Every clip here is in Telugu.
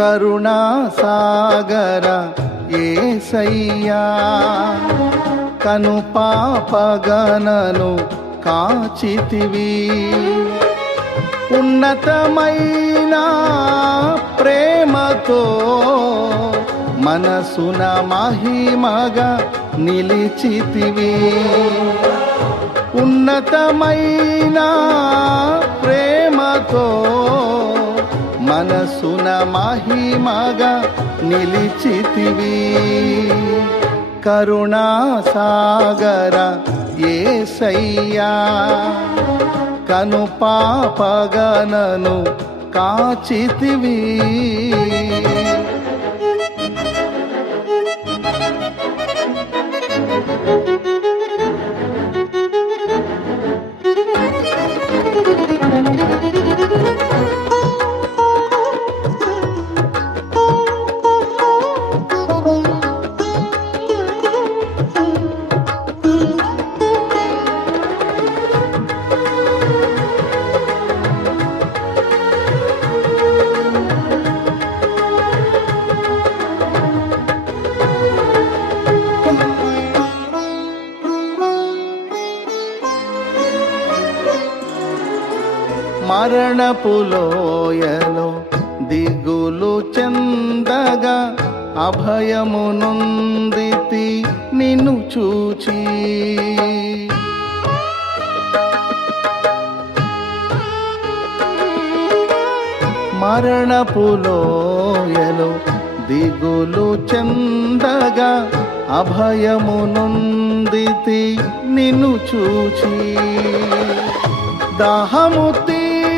కరుణా సాగర ఏసయ్యా కను పాపగనను కాచితివి. ఉన్నతమైన ప్రేమతో మనసున మహిమగా నిలిచితివి. ఉన్నతమైన ప్రేమతో మనసున మహిమగా నిలిచితివి. కరుణాసాగర ఏసయ్యా కను పాపగనను కాచితివి. మరణపులోయలో దిగులు చెందగా అభయము నిన్ను చూచి. మరణపులోయలో దిగులు చెందగా అభయము నిన్ను చూచి. దాహముతి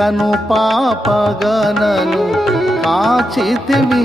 కను పాపగనను కాచితివి.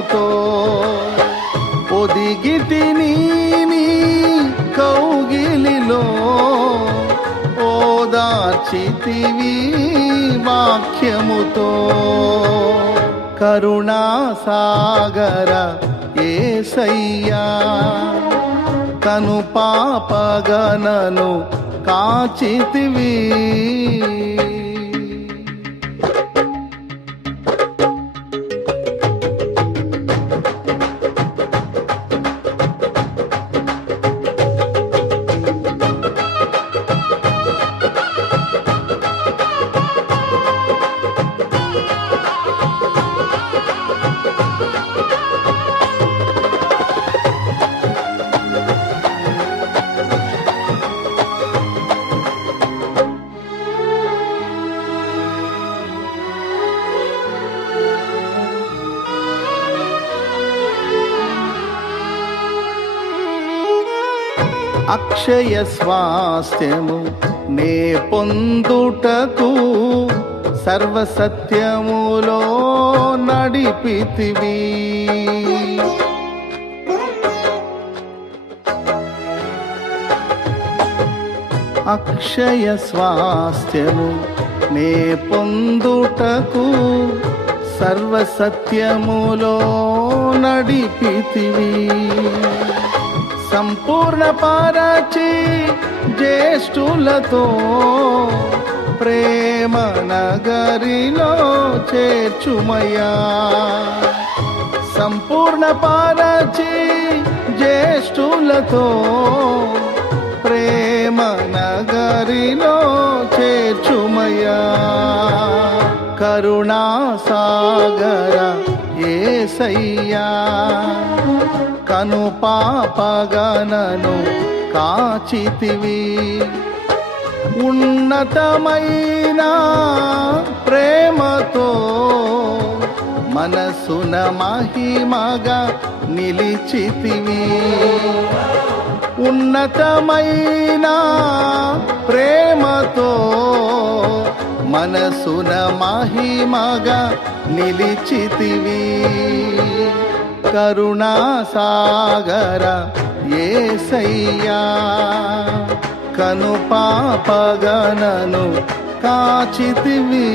వాక్యముతో ఒదిగి తిని నీ కౌగిలిలో ఓదార్చితివి వాక్యముతో. కరుణా సాగర ఏసయ్యా తను పాపగనను కాచితివి. అక్షయ స్వాస్థ్యము నే పొందుటకు సర్వసత్యములో నడిపితివి. అక్షయ స్వాస్థ్యము నే పొందుటకు సర్వసత్యములో నడిపితివి. సంపూర్ణ పారాచి జ్యేష్ఠులతో ప్రేమ నగరిలో చేర్చుమయ్యా. సంపూర్ణ పారాచి జ్యేష్ఠులతో ప్రేమ నగరిలో చేర్చుమయ్యా. కరుణాసాగర ఏసయ్యా. కను పాపగనను కాచితివి. ఉన్నతమైన ప్రేమతో మనసున మహిమగా నిలిచితివి. ఉన్నతమైన ప్రేమతో మనసున మహిమగా నిలిచితివి. కరుణాసాగర ఏసయ్యా కను పాపగనను కాచితివీ.